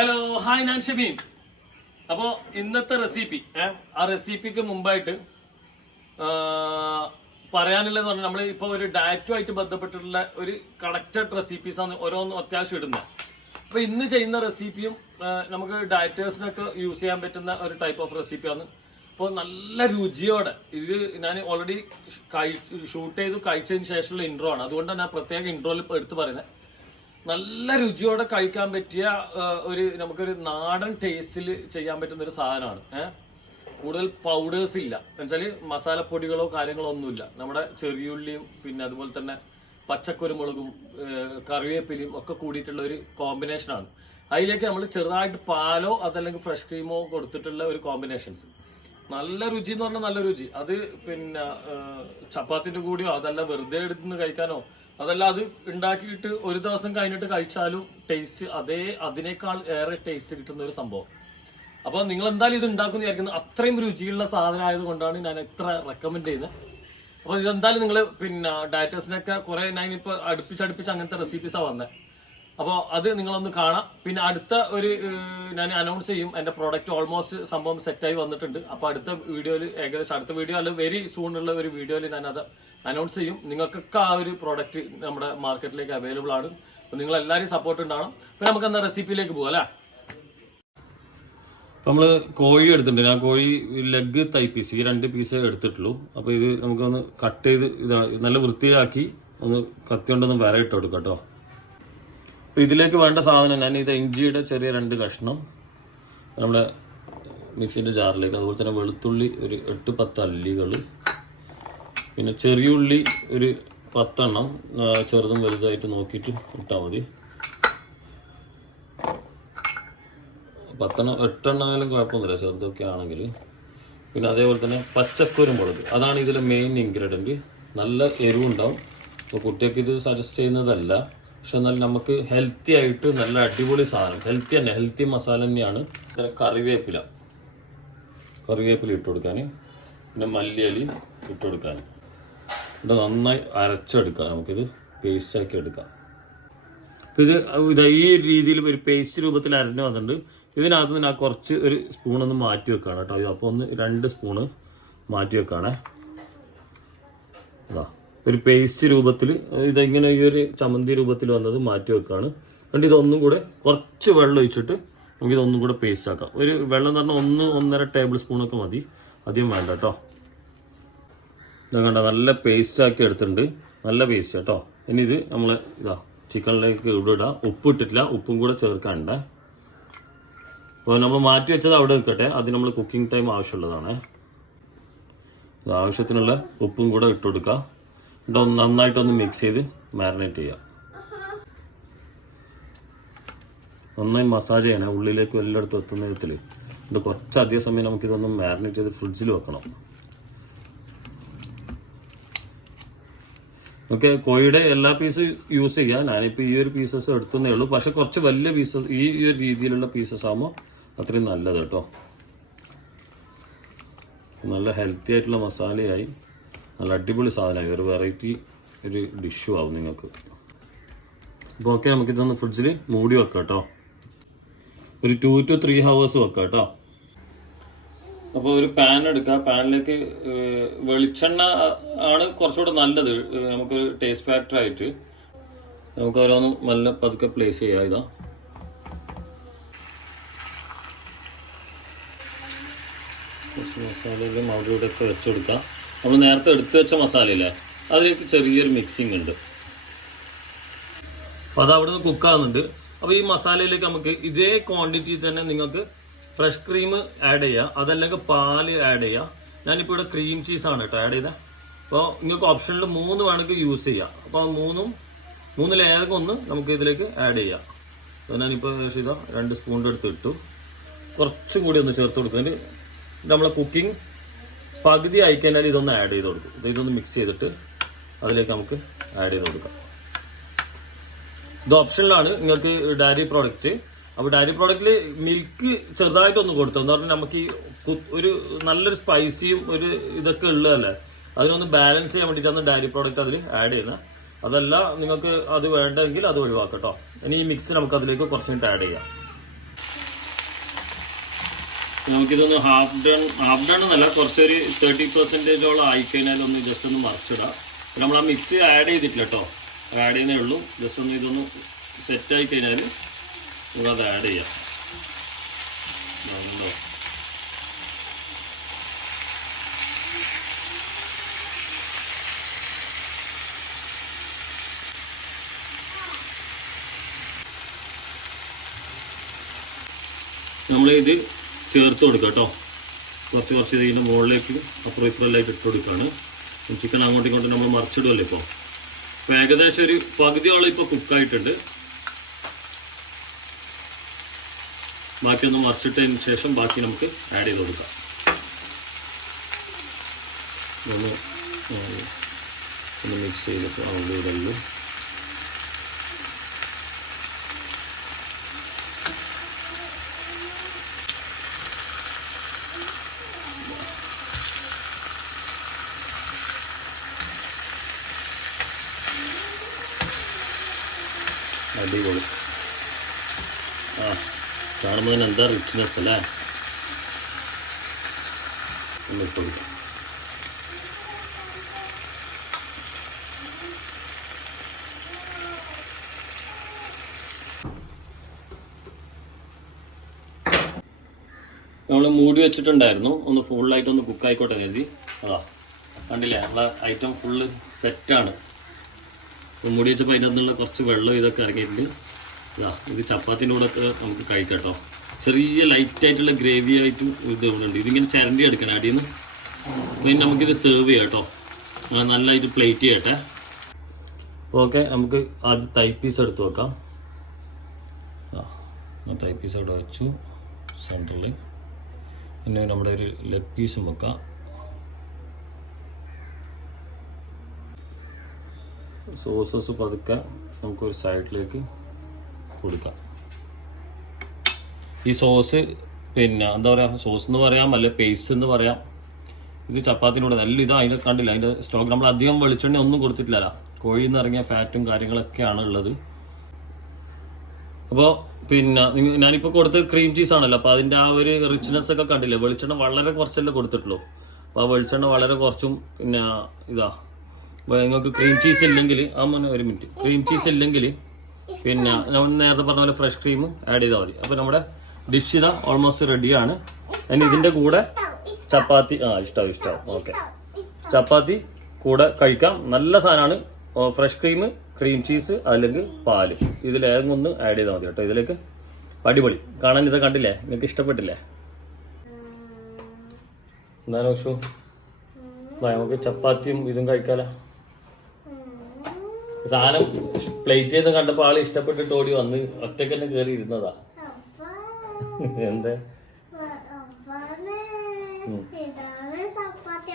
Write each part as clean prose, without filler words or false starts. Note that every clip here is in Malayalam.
ഹലോ ഹായ് ഞാൻ ഷബീൻ. അപ്പോൾ ഇന്നത്തെ റെസിപ്പി ആ റെസിപ്പിക്ക് മുമ്പായിട്ട് പറയാനുള്ളതെന്ന് പറഞ്ഞാൽ നമ്മൾ ഇപ്പോൾ ഒരു ഡയറ്റുമായിട്ട് ബന്ധപ്പെട്ടിട്ടുള്ള ഒരു കണക്റ്റഡ് റെസിപ്പീസാണ് ഓരോന്നും അത്യാവശ്യം ഇടുന്നത്. അപ്പോൾ ഇന്ന് ചെയ്യുന്ന റെസിപ്പിയും നമുക്ക് ഡയറ്റേഴ്സിനൊക്കെ യൂസ് ചെയ്യാൻ പറ്റുന്ന ഒരു ടൈപ്പ് ഓഫ് റെസിപ്പിയാണ്. അപ്പോൾ നല്ല രുചിയോടെ ഇത് ഞാൻ ഓൾറെഡി ഷൂട്ട് ചെയ്ത് കഴിച്ചതിന് ശേഷമുള്ള ഇൻട്രോ ആണ്, അതുകൊണ്ടാണ് ഞാൻ പ്രത്യേക ഇൻട്രോയിൽ എടുത്ത് പറയുന്നത്. നല്ല രുചിയോടെ കഴിക്കാൻ പറ്റിയ നമുക്കൊരു നാടൻ ടേസ്റ്റിൽ ചെയ്യാൻ പറ്റുന്ന ഒരു സാധനമാണ്. കൂടുതൽ പൗഡേഴ്സ് ഇല്ല, എന്നുവെച്ചാൽ മസാലപ്പൊടികളോ കാര്യങ്ങളോ ഒന്നുമില്ല. നമ്മുടെ ചെറിയുള്ളിയും പിന്നെ അതുപോലെ തന്നെ പച്ചക്കുരുമുളകും കറിവേപ്പിലയും ഒക്കെ കൂടിയിട്ടുള്ള ഒരു കോമ്പിനേഷനാണ്. അതിലേക്ക് നമ്മൾ ചെറുതായിട്ട് പാലോ അതല്ലെങ്കിൽ ഫ്രഷ് ക്രീമോ കൊടുത്തിട്ടുള്ള ഒരു കോമ്പിനേഷൻസ്. നല്ല രുചി എന്ന് പറഞ്ഞാൽ നല്ല രുചി. അത് പിന്നെ ചപ്പാത്തിന്റെ കൂടിയോ അതല്ല വെറുതെ എടുത്തുനിന്ന് കഴിക്കാനോ അതല്ല അത് ഉണ്ടാക്കിയിട്ട് ഒരു ദിവസം കഴിഞ്ഞിട്ട് കഴിച്ചാലും ടേസ്റ്റ് അതിനേക്കാൾ ഏറെ ടേസ്റ്റ് കിട്ടുന്ന ഒരു സംഭവം. അപ്പോൾ നിങ്ങൾ എന്തായാലും ഇത് ഉണ്ടാക്കുന്ന വിചാരിക്കുന്നത് അത്രയും രുചിയുള്ള സാധനം ആയതുകൊണ്ടാണ് ഞാൻ എത്ര റെക്കമെൻഡ് ചെയ്യുന്നത്. അപ്പോൾ ഇതെന്തായാലും നിങ്ങൾ പിന്നെ ഡയറ്റേഴ്സിനൊക്കെ കുറെ ഞാനിപ്പോൾ അടുപ്പിച്ചടുപ്പിച്ച് അങ്ങനത്തെ റെസിപ്പീസാണ് വന്നത്. അപ്പോൾ അത് നിങ്ങളൊന്ന് കാണാം. പിന്നെ അടുത്ത ഞാൻ അനൗൺസ് ചെയ്യും. എൻ്റെ പ്രോഡക്റ്റ് ഓൾമോസ്റ്റ് സംഭവം സെറ്റായി വന്നിട്ടുണ്ട്. അപ്പോൾ അടുത്ത വീഡിയോയിൽ ഏകദേശം അടുത്ത വീഡിയോ അല്ല വെരി സൂൺ ഉള്ള ഒരു വീഡിയോയിൽ ഞാനത് അനൗൺസ് ചെയ്യും. നിങ്ങൾക്കൊക്കെ ആ ഒരു പ്രോഡക്റ്റ് നമ്മുടെ മാർക്കറ്റിലേക്ക് അവൈലബിൾ ആണ്. അപ്പോൾ നിങ്ങൾ എല്ലാവരും സപ്പോർട്ട് ഉണ്ടാവണം. അപ്പോൾ നമുക്ക് എന്താ റെസിപ്പിയിലേക്ക് പോകാം അല്ലേ. അപ്പോൾ നമ്മൾ കോഴി എടുത്തിട്ടുണ്ട്. ഞാൻ കോഴി ലെഗ് തൈ പീസ് ഈ 2 പീസ് എടുത്തിട്ടുള്ളൂ. അപ്പോൾ ഇത് നമുക്കൊന്ന് കട്ട് ചെയ്ത് നല്ല വൃത്തിയാക്കി ഒന്ന് കത്തി കൊണ്ടൊന്ന് വരയിട്ട് കൊടുക്കാം കേട്ടോ. അപ്പോൾ ഇതിലേക്ക് വേണ്ട സാധനം ഞാൻ ഇഞ്ചിയുടെ ചെറിയ 2 കഷ്ണം നമ്മുടെ മിക്സിൻ്റെ ജാറിലേക്ക്, അതുപോലെ തന്നെ വെളുത്തുള്ളി ഒരു 8-10 അല്ലികൾ, പിന്നെ ചെറിയുള്ളി ഒരു 10 എണ്ണം ചെറുതും വലുതായിട്ട് നോക്കിയിട്ട് ഇട്ടാൽ മതി. 10 എണ്ണം 8 എണ്ണമായാലും കുഴപ്പമൊന്നുമില്ല ചെറുതൊക്കെ ആണെങ്കിൽ. പിന്നെ അതേപോലെ തന്നെ പച്ചക്കുരുമുളക്, അതാണ് ഇതിലെ മെയിൻ ഇൻഗ്രീഡിയൻറ്റ്. നല്ല എരിവുണ്ടാവും. അപ്പോൾ കുട്ടികൾക്ക് ഇത് സജസ്റ്റ് ചെയ്യുന്നതല്ല, പക്ഷെ എന്നാലും നമുക്ക് ഹെൽത്തി ആയിട്ട് നല്ല അടിപൊളി സാധനം, ഹെൽത്തി മസാല തന്നെയാണ്. കറിവേപ്പില ഇട്ട് കൊടുക്കാൻ, പിന്നെ മല്ലിയലി ഇട്ട് കൊടുക്കാൻ. ഇത് നന്നായി അരച്ചെടുക്കാം, നമുക്കിത് പേസ്റ്റാക്കി എടുക്കാം. അപ്പോൾ ഇത് ഈ രീതിയിൽ ഒരു പേസ്റ്റ് രൂപത്തിൽ അരഞ്ഞു വന്നിട്ടുണ്ട്. ഇതിനകത്ത് നിന്ന് ഞാൻ കുറച്ച് ഒരു സ്പൂണൊന്ന് മാറ്റി വെക്കുകയാണ് കേട്ടോ. അപ്പോൾ ഒന്ന് 2 സ്പൂണ് മാറ്റി വെക്കുകയാണേ. അതാ ഒരു പേസ്റ്റ് രൂപത്തിൽ ഇതെങ്ങനെ ഈ ഒരു ചമ്മന്തി രൂപത്തിൽ വന്നത് മാറ്റി വെക്കുകയാണ്. എന്നിട്ട് ഇതൊന്നും കൂടെ കുറച്ച് വെള്ളം ഒഴിച്ചിട്ട് നമുക്കിതൊന്നും കൂടെ പേസ്റ്റ് ആക്കാം. ഒരു വെള്ളം എന്ന് പറഞ്ഞാൽ 1-1.5 ടേബിൾ സ്പൂണൊക്കെ മതി, അധികം വേണ്ട കേട്ടോ. ഇതാ കണ്ട നല്ല പേസ്റ്റ് ആക്കി എടുത്തിട്ടുണ്ട്, നല്ല പേസ്റ്റ് കേട്ടോ. ഇനി ഇത് നമ്മൾ ചിക്കനിലേക്ക് ഇവിടെ ഇടാം. ഉപ്പ് ഇട്ടിട്ടില്ല, ഉപ്പും കൂടെ ചേർക്കാനുണ്ട്. അപ്പോൾ നമ്മൾ മാറ്റി വെച്ചത് അവിടെ നിൽക്കട്ടെ, അത് നമ്മൾ കുക്കിംഗ് ടൈം ആവശ്യമുള്ളതാണ്. ആവശ്യത്തിനുള്ള ഉപ്പും കൂടെ ഇട്ട് കൊടുക്കുക. എന്നിട്ട് നന്നായിട്ടൊന്ന് മിക്സ് ചെയ്ത് മാരിനേറ്റ് ചെയ്യാം. നന്നായി മസാജ് ചെയ്യണം ഉള്ളിലേക്ക് എല്ലായിടത്തും എത്തുന്ന വിധത്തിൽ. ഇത് കുറച്ചധികം സമയം നമുക്കിതൊന്ന് മാരിനേറ്റ് ചെയ്ത് ഫ്രിഡ്ജിൽ വെക്കണം. ഓക്കെ, കോഴിയുടെ എല്ലാ പീസും യൂസ് ചെയ്യാം. ഞാനിപ്പോൾ ഈ ഒരു പീസസ് എടുത്തേ ഉള്ളൂ, പക്ഷെ കുറച്ച് വലിയ പീസസ് ഈ ഒരു രീതിയിലുള്ള പീസസ് ആകുമ്പോൾ അത്രയും നല്ലത് കേട്ടോ. നല്ല ഹെൽത്തി ആയിട്ടുള്ള മസാലയായി, നല്ല അടിപൊളി സാധനമായി, ഒരു വെറൈറ്റി ഒരു ഡിഷും ആവും നിങ്ങൾക്ക്. അപ്പോൾ ഓക്കെ, നമുക്കിതൊന്ന് ഫ്രിഡ്ജിൽ മൂടി വെക്കാം കേട്ടോ. ഒരു 2 to 3 hours വെക്കാം കേട്ടോ. അപ്പോൾ ഒരു പാൻ എടുക്കുക. പാനിലേക്ക് വെളിച്ചെണ്ണ ആണ് കുറച്ചുകൂടെ നല്ലത്, നമുക്കൊരു ടേസ്റ്റ് ഫാക്ടർ ആയിട്ട്. നമുക്ക് ഓരോന്നും നല്ല പതുക്കെ പ്ലേസ് ചെയ്യാം. ഇതാ കുറച്ച് മസാലയിലും അവിടെ ഇവിടെയൊക്കെ വെച്ചെടുക്കാം. നമ്മൾ നേരത്തെ എടുത്തു വെച്ച മസാലയില്ലേ, അതിലേക്ക് ചെറിയൊരു മിക്സിങ് ഉണ്ട്. അപ്പോൾ അത് അവിടെ നിന്ന് കുക്കാകുന്നുണ്ട്. അപ്പോൾ ഈ മസാലയിലേക്ക് നമുക്ക് ഇതേ ക്വാണ്ടിറ്റി തന്നെ നിങ്ങൾക്ക് ഫ്രഷ് ക്രീം ആഡ് ചെയ്യുക, അതല്ലെങ്കിൽ പാല് ആഡ് ചെയ്യുക. ഞാനിപ്പോൾ ഇവിടെ ക്രീം ചീസാണ് കേട്ടോ ആഡ് ചെയ്തത്. അപ്പോൾ നിങ്ങൾക്ക് ഓപ്ഷനിൽ 3 വേണമെങ്കിൽ യൂസ് ചെയ്യാം. അപ്പോൾ 3-ൽ ഏതൊക്കെ ഒന്ന് നമുക്ക് ഇതിലേക്ക് ആഡ് ചെയ്യാം. അപ്പോൾ ഞാനിപ്പോൾ ചെയ്താൽ 2 സ്പൂണിൻ്റെ അടുത്ത് ഇട്ടു. കുറച്ചും കൂടി ഒന്ന് ചേർത്ത് കൊടുക്കുന്നത് നമ്മളെ കുക്കിംഗ് പകുതി ആയിക്കഴിഞ്ഞാൽ ഇതൊന്ന് ആഡ് ചെയ്ത് കൊടുക്കും. ഇതൊന്ന് മിക്സ് ചെയ്തിട്ട് അതിലേക്ക് നമുക്ക് ആഡ് ചെയ്ത് കൊടുക്കാം. ഇത് ഓപ്ഷനിലാണ് നിങ്ങൾക്ക് ഡയറി പ്രോഡക്റ്റ്. അപ്പോൾ ഡയറി പ്രോഡക്റ്റിൽ മിൽക്ക് ചെറുതായിട്ടൊന്ന് കൊടുത്തു എന്ന് പറഞ്ഞാൽ നമുക്ക് ഈ ഒരു നല്ലൊരു സ്പൈസിയും ഒരു ഇതൊക്കെ ഉള്ളതല്ലേ, അതിനൊന്ന് ബാലൻസ് ചെയ്യാൻ വേണ്ടിയിട്ടാണ് ഡയറി പ്രോഡക്റ്റ് അതിൽ ആഡ് ചെയ്യുന്നത്. അതല്ല നിങ്ങൾക്ക് അത് വേണ്ടെങ്കിൽ അത് ഒഴിവാക്കട്ടോ. ഇനി ഈ മിക്സ് നമുക്ക് അതിലേക്ക് കുറച്ച് മിനിറ്റ് ആഡ് ചെയ്യാം. നമുക്കിതൊന്ന് ഹാഫ് ഡൺ എന്നല്ല, കുറച്ചൊരു 30% ആയിക്കഴിഞ്ഞാൽ ഒന്ന് ജസ്റ്റ് ഒന്ന് മറിച്ചിടാം. നമ്മൾ ആ മിക്സ് ആഡ് ചെയ്തിട്ടില്ല കേട്ടോ, ആഡ് ചെയ്യുന്നേ ഉള്ളൂ. ജസ്റ്റ് ഒന്ന് ഇതൊന്ന് സെറ്റായി കഴിഞ്ഞാൽ നമുക്കത് ആഡ് ചെയ്യാം. നമ്മളിത് ചേർത്ത് കൊടുക്കുക കേട്ടോ. കുറച്ച് ഇതിൻ്റെ മുകളിലേക്ക് അപ്പുറം ഇപ്പുറമെല്ലായിട്ട് ഇട്ട് കൊടുക്കുകയാണ്. ചിക്കൻ അങ്ങോട്ടും ഇങ്ങോട്ടും നമ്മൾ മറിച്ചിടുമല്ലോ ഇപ്പോൾ. അപ്പോൾ ഏകദേശം ഒരു പകുതിയോളം ഇപ്പോൾ കുക്കായിട്ടുണ്ട്. ബാക്കി ഒന്ന് മറിച്ചിട്ടതിന് ശേഷം ബാക്കി നമുക്ക് ആഡ് ചെയ്ത് കൊടുക്കാം. ഒന്ന് മിക്സ് ചെയ്തിട്ട് അവിടെ ഇടല്ലോ. അടിപൊളി. കാണുമ്പോൾ തന്നെ എന്താ റിച്ച്നെസ് അല്ലേ. ഒന്ന് ഇട്ട് കൊടുക്കാം. നമ്മൾ മൂടി വെച്ചിട്ടുണ്ടായിരുന്നു, ഒന്ന് ഫുള്ളായിട്ടൊന്ന് കുക്കായിക്കോട്ടെ കരുതി. കണ്ടില്ലേ, നമ്മളെ ഐറ്റം ഫുള്ള് സെറ്റാണ്. മൂടി വെച്ചപ്പോൾ അതിൻ്റെ അകത്തുള്ള കുറച്ച് വെള്ളം ഇതൊക്കെ ഇറങ്ങിയിട്ടുണ്ട്. ഇത് ചപ്പാത്തിൻ്റെ കൂടെ ഒക്കെ നമുക്ക് കഴിക്കാം കേട്ടോ. ചെറിയ ലൈറ്റായിട്ടുള്ള ഗ്രേവി ആയിട്ടും ഇത് ഇവിടെ ഉണ്ട്. ഇതിങ്ങനെ ചിരണ്ടി എടുക്കണം അടിയിൽ നിന്ന്. പിന്നെ നമുക്കിത് സെർവ് ചെയ്യാം കേട്ടോ. നല്ലതായിട്ട് പ്ലേറ്റ് ചെയ്യട്ടെ. ഓക്കെ, നമുക്ക് ആദ്യം തൈ പീസ് എടുത്ത് വെക്കാം. തൈ പീസ് അവിടെ വെച്ചു സെൻറ്ററിൽ. പിന്നെ നമ്മുടെ ഒരു ലെഗ് പീസും വെക്കാം. സോസസ് പതുക്കെ നമുക്കൊരു സൈഡിലേക്ക് കൊടുക്കാം. ഈ സോസ് പിന്നെ എന്താ പറയുക, സോസ് എന്ന് പറയാം, അല്ലെ പേസ്റ്റ് എന്ന് പറയാം. ഇത് ചപ്പാത്തിനൂടെ നല്ല ഇതാ. അതിൻ്റെ കണ്ടില്ല, അതിൻ്റെ സ്റ്റോക്ക് നമ്മൾ അധികം വെളിച്ചെണ്ണ ഒന്നും കൊടുത്തിട്ടില്ല. കോഴിയിൽ നിന്ന് ഇറങ്ങിയ ഫാറ്റും കാര്യങ്ങളൊക്കെയാണ് ഉള്ളത്. അപ്പോൾ പിന്നെ ഞാനിപ്പോൾ കൊടുത്ത് ക്രീം ചീസ് ആണല്ലോ, അപ്പോൾ അതിൻ്റെ ആ ഒരു റിച്ച്നെസ് ഒക്കെ കണ്ടില്ലേ. വെളിച്ചെണ്ണ വളരെ കുറച്ചല്ലേ കൊടുത്തിട്ടുള്ളൂ. അപ്പോൾ ആ വെളിച്ചെണ്ണ വളരെ കുറച്ചും പിന്നെ ഇതാ. നിങ്ങൾക്ക് ക്രീം ചീസ് ഇല്ലെങ്കിൽ ഒരു മിനിറ്റ്, ക്രീം ചീസ് ഇല്ലെങ്കിൽ പിന്നെ നമ്മൾ നേരത്തെ പറഞ്ഞ പോലെ ഫ്രഷ് ക്രീം ആഡ് ചെയ്താൽ മതി. അപ്പോൾ നമ്മുടെ ഡിഷ് ഇതാ ഓൾമോസ്റ്റ് റെഡിയാണ്. ഇനി ഇതിൻ്റെ കൂടെ ചപ്പാത്തി ഇഷ്ടമാവും. ഓക്കെ, ചപ്പാത്തി കൂടെ കഴിക്കാം. നല്ല സാധനമാണ്. ഫ്രഷ് ക്രീം ചീസ് അല്ലെങ്കിൽ പാല്, ഇതിലേതെങ്കിലും ഒന്ന് ആഡ് ചെയ്താൽ മതി കേട്ടോ ഇതിലേക്ക്. അടിപൊളി. കാണാൻ ഇത് കണ്ടില്ലേ, നിങ്ങൾക്ക് ഇഷ്ടപ്പെട്ടില്ലേ? എന്താണ് ഉഷു, നമുക്ക് ചപ്പാത്തിയും ഇതും കഴിക്കാലോ. സാധനം പ്ലേറ്റ് ചെയ്ത് കണ്ടപ്പോൾ ആള് ഇഷ്ടപ്പെട്ടിട്ട് ഓടി വന്ന് ഒറ്റയ്ക്ക് തന്നെ കയറി ഇരുന്നതാ. എന്തേ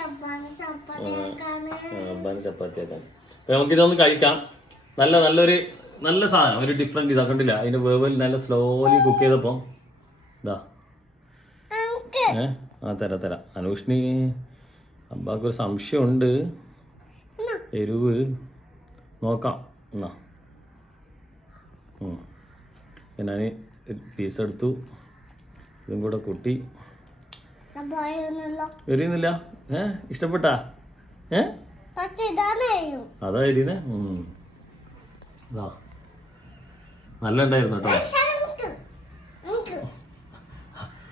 അബ്ബാന് ചപ്പാത്തി ആക്കാൻ. അപ്പൊ നമുക്കിതൊന്ന് കഴിക്കാം. നല്ല സാധനം, ഒരു ഡിഫറെന്റ് ഇതാ കണ്ടില്ല. അതിന്റെ വേവൽ നല്ല സ്ലോലി കുക്ക് ചെയ്തപ്പോ ഇതാ. തരാം. അനൂഷ്ണി അബ്ബാക്കൊരു സംശയമുണ്ട്, എരിവ് നോക്കാം. എന്നാ ഞാൻ പീസ് എടുത്തു, ഇതും കൂടെ കുട്ടി. എരിയുന്നില്ല? ഇഷ്ടപ്പെട്ടാ? അതാ എരിയുന്നേ. നല്ല ഉണ്ടായിരുന്നു കേട്ടോ.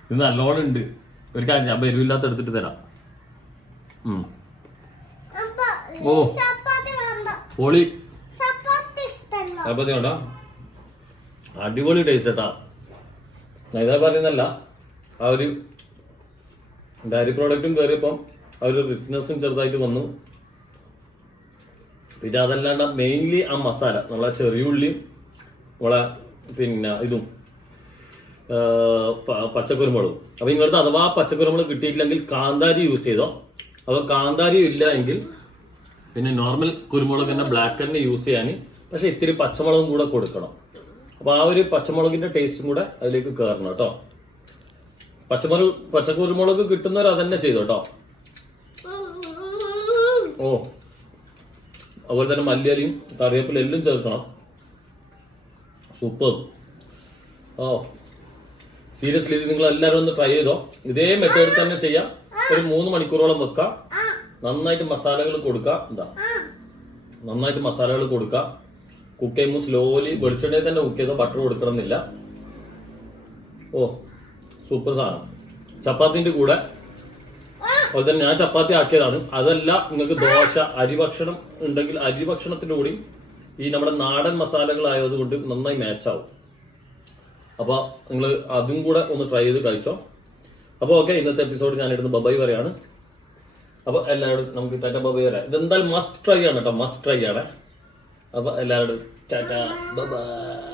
ഇത് നല്ലോണം ഉണ്ട്. ഒരു കാര്യം ഞാൻ എരിവില്ലാത്ത എടുത്തിട്ട് തരാം. ഓ പൊളി ചപ്പാത്തി വേണ്ട, അടിപൊളി ടേസ്റ്റ് കേട്ടാ. ഇതാ പറയുന്നല്ല, ആ ഒരു ഡയറി പ്രോഡക്റ്റും കയറിയപ്പം ആ ഒരു റിച്ച്നെസ്സും ചെറുതായിട്ട് വന്നു. പിന്നെ അതല്ലാണ്ട് മെയിൻലി ആ മസാല, നമ്മളെ ചെറിയ ഉള്ളിയും നമ്മളെ പിന്നെ ഇതും പച്ചക്കുരുമുളകും. അപ്പൊ ഇങ്ങനത്തെ അഥവാ പച്ചക്കുരുമുളക് കിട്ടിയിട്ടില്ലെങ്കിൽ കാന്താരി യൂസ് ചെയ്തോ. അപ്പൊ കാന്താരി ഇല്ല എങ്കിൽ പിന്നെ നോർമൽ കുരുമുളക് തന്നെ ബ്ലാക്ക് തന്നെ യൂസ് ചെയ്യാൻ. പക്ഷെ ഇത്തിരി പച്ചമുളകും കൂടെ കൊടുക്കണം. അപ്പൊ ആ ഒരു പച്ചമുളകിന്റെ ടേസ്റ്റും കൂടെ അതിലേക്ക് കയറണം കേട്ടോ. പച്ചക്കുരുമുളക് കിട്ടുന്നവർ അതന്നെ ചെയ്തോ കേട്ടോ. ഓ, അതുപോലെ തന്നെ മല്ലിയലയും കറിവേപ്പില എല്ലാം ചേർക്കണം. സൂപ്പർ. ഓ, സീരിയസ്ലി ഇത് നിങ്ങൾ എല്ലാവരും ഒന്ന് ട്രൈ ചെയ്തോ. ഇതേ മെത്തേഡ് തന്നെ ചെയ്യാം. ഒരു 3 മണിക്കൂറോളം വെക്കാം. നന്നായിട്ട് മസാലകൾ കൊടുക്കുക. എന്താ നന്നായിട്ട് മസാലകൾ കൊടുക്കുക. കുക്ക് ചെയ്യുമ്പോൾ സ്ലോലി വെളിച്ചെണ്ണയിൽ തന്നെ കുക്ക് ചെയ്തോ, ബട്ടർ കൊടുക്കണമെന്നില്ല. ഓ സൂപ്പർ സാധനം. ചപ്പാത്തിന്റെ കൂടെ അതുപോലെ തന്നെ ഞാൻ ചപ്പാത്തി ആക്കിയതാണ്. അതല്ല നിങ്ങൾക്ക് ദോശ അരിഭക്ഷണം ഉണ്ടെങ്കിൽ അരിഭക്ഷണത്തിന്റെ കൂടി ഈ നമ്മുടെ നാടൻ മസാലകളായത് കൊണ്ട് നന്നായി മാച്ച് ആവും. അപ്പൊ നിങ്ങൾ അതും കൂടെ ഒന്ന് ട്രൈ ചെയ്ത് കഴിച്ചോ. അപ്പൊ ഓക്കെ, ഇന്നത്തെ എപ്പിസോഡ് ഞാൻ ഇടുന്ന ബബായ് പറയാണ്. അപ്പൊ എല്ലാവരും നമുക്ക് ടാറ്റ ബബായ് പറയാം. ഇതെന്തായാലും മസ്റ്റ് ട്രൈ ആണ് കേട്ടോ, മസ്റ്റ് ട്രൈ ആണ്. അപ്പൊ എല്ലാവരും ടാറ്റ ബബായ്.